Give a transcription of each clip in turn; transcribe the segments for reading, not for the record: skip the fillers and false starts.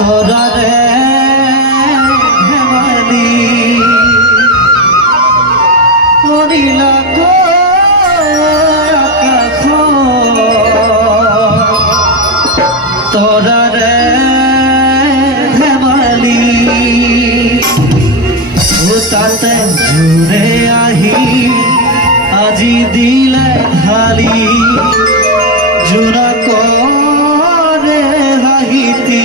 তোরা রে হেমালি নীলা আকাশ তোরা রে হেমালি তাতে জুড়ে আহি আজি দিলে ঢালি জোড়া করে হাহিতি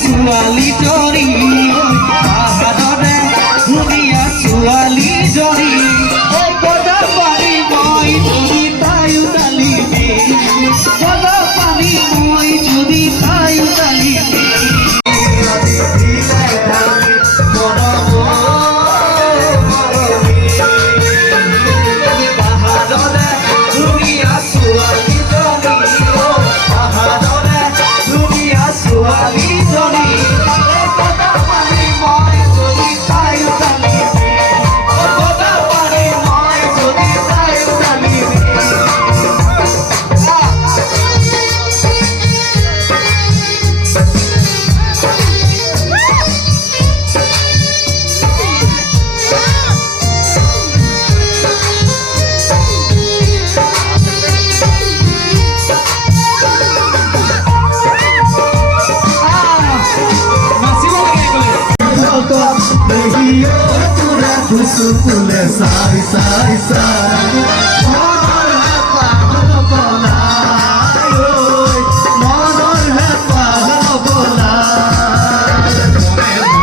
ছোৱালী জৰি পাহাৰৰে ধুনীয়া ছোৱালী জৰি পদা পানী মই যদি তায়ো ডালি পদা পানী মই যদি তায়ো ডালি পাহাৰৰে ধুনীয়া ছোৱালী জৰি পাহাৰৰে ধুনীয়া ছোৱালী জৰি Pule sai sai sai monor hai pahal bolai oi monor hai pahal bolai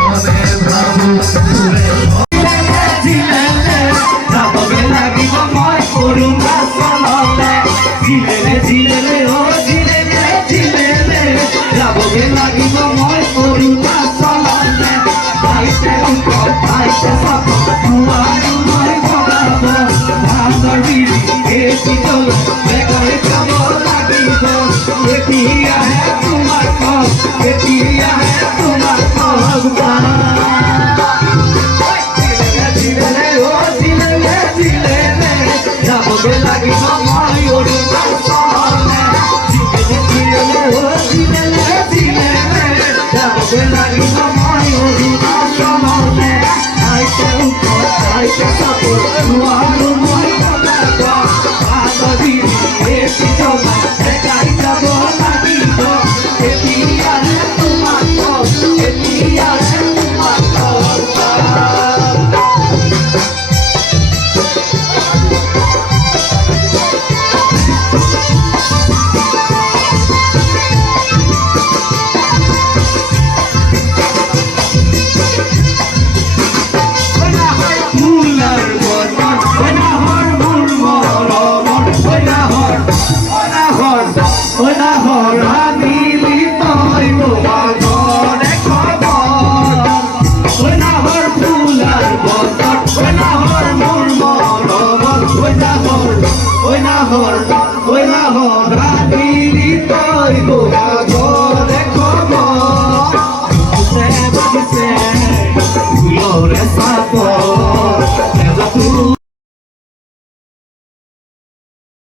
mone bhabu pure jilele jaboge lagibo moi korunga solole jilele o jilele jaboge lagibo moi korunga solole aite unko aite sako lagi